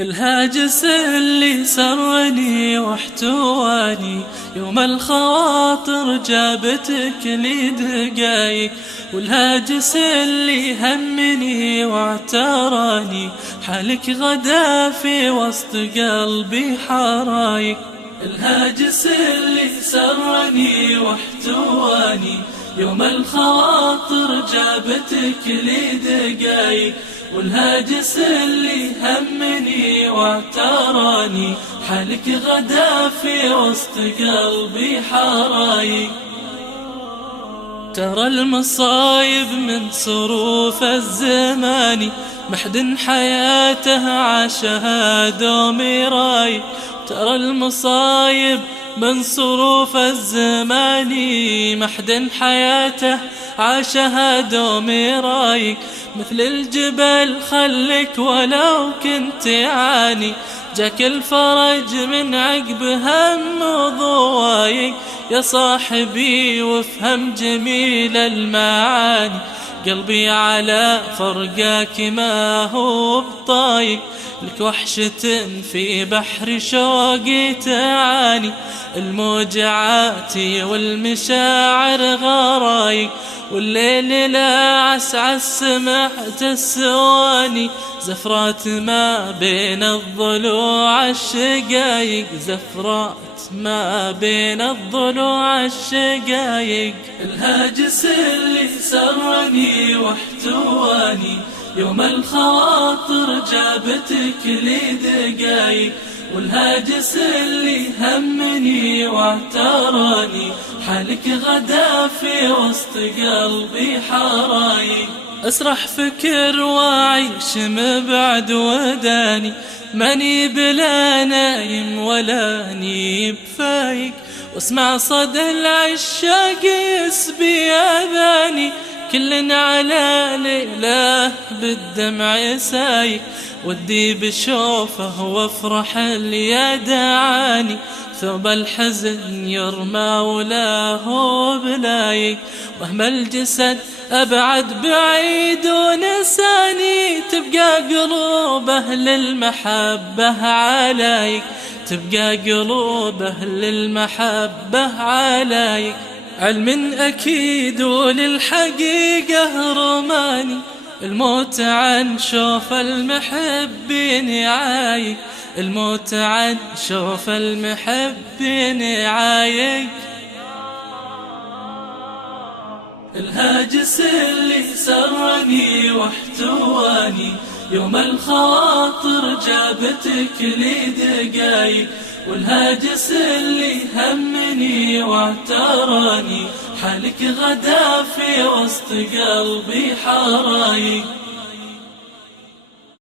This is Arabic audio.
الهاجس اللي سرني واحتواني يوم الخواطر جابتك لي دقايق، والهاجس اللي همني واعتراني حالك غدا في وسط قلبي حرايق. الهاجس اللي سرني واحتواني يوم الخواطر جابتك لي دقايق، والهاجس اللي همني واعتراني حالك غدا في وسط قلبي حرايق. ترى المصايب من صروف الزمان، محد حياته عاشها دومي رايق. ترى المصايب من صروف الزمان، محد حياته عاشها دومي رايق. مثل الجبل خلك ولو كنت عاني، جاك الفرج من عقب هم وضوايق. يا صاحبي وافهم جميل المعاني، قلبي على فرقاك ما هو بطايق. لك وحشة في بحر شوقي تعاني، الموجعات والمشاعر غرايق. والليل لا عسعس سمعت السواني، زفرات ما بين الضلوع الشقايق. زفرات ما بين الضلوع الشقايق. الهاجس اللي سرني واحتواني يوم الخواطر جابتك لي دقايق، والهاجس اللي همني واعتراني حالك غدا في وسط قلبي حرايق. اسرح فكر واعيش مبعد وداني، ماني بلا نايم ولا ني بفايق. واسمع صدى العشاق يسبي اذاني، كل على ليله بالدمع سايق. ودي بشوفه وافرح اللي دعاني، ثوب الحزن يرمى ولا هو بلايق. مهما الجسد أبعد بعيد ونساني، تبقى قلوبه للمحبة علايق. تبقى قلوبه للمحبة علايق. علم أكيد وللحقيقة رماني، الموت عن شوف المحبين عايق. الموت عن شوف المحبين عايق. الهاجس اللي سرني واحتواني يوم الخواطر جابتك لي دقايق، والهاجس اللي همني واعتراني حالك غدا في وسط قلبي حرايق.